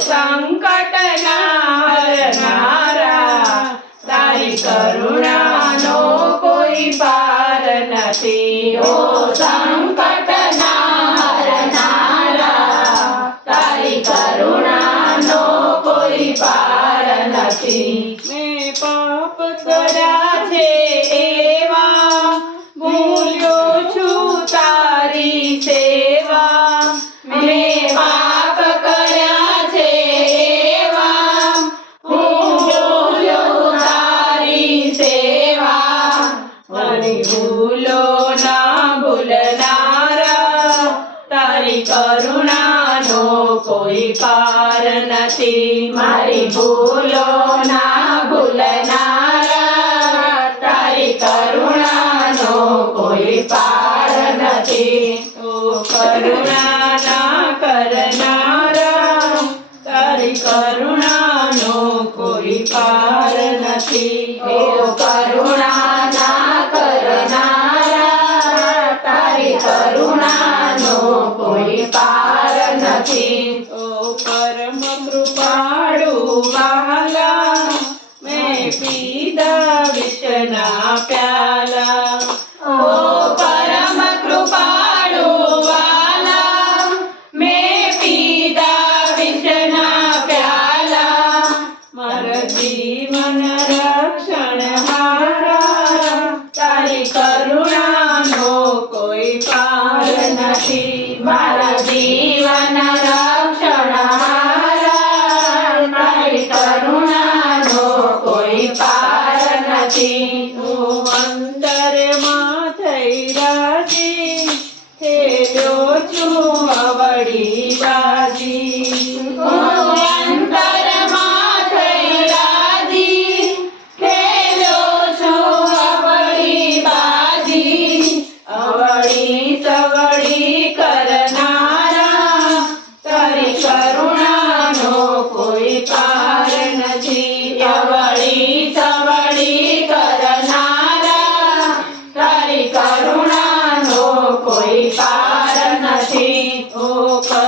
સંકટ ના તારી કરુણા નો કોઈ પા असे ओ संकट नारणारा तारी करुणा नो कोई पार नसी मे पाप कराचे एवा भूल्यो छु तारी सेवा. मे पाप कराचे एवा भूल्यो तारी सेवा. वनी પાર નથી મારી ભૂલો ના ભૂલનારા. તારી કરુણાનો કોઈ પાર નથી. કરુણા ના કરનારા. તારી કરુણાનો કોઈ પાર નથી. दा विष्णा प्याला Yeah.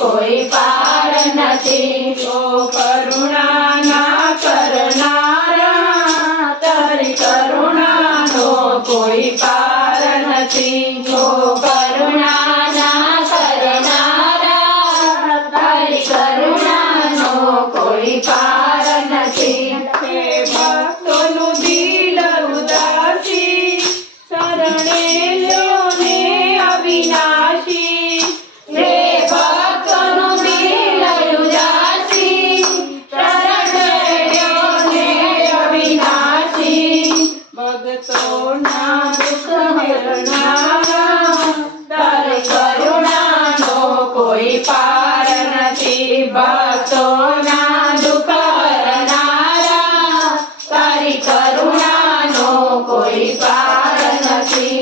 કોઈ પાર નથી. તો કરુણા ના કરનારા તારી કરુણાનો કોઈ પાર નથી. તો કોઈ પાર નથી ભક્તો ના દુઃખ હરનારા તારી કરુણાનો કોઈ પાર નથી.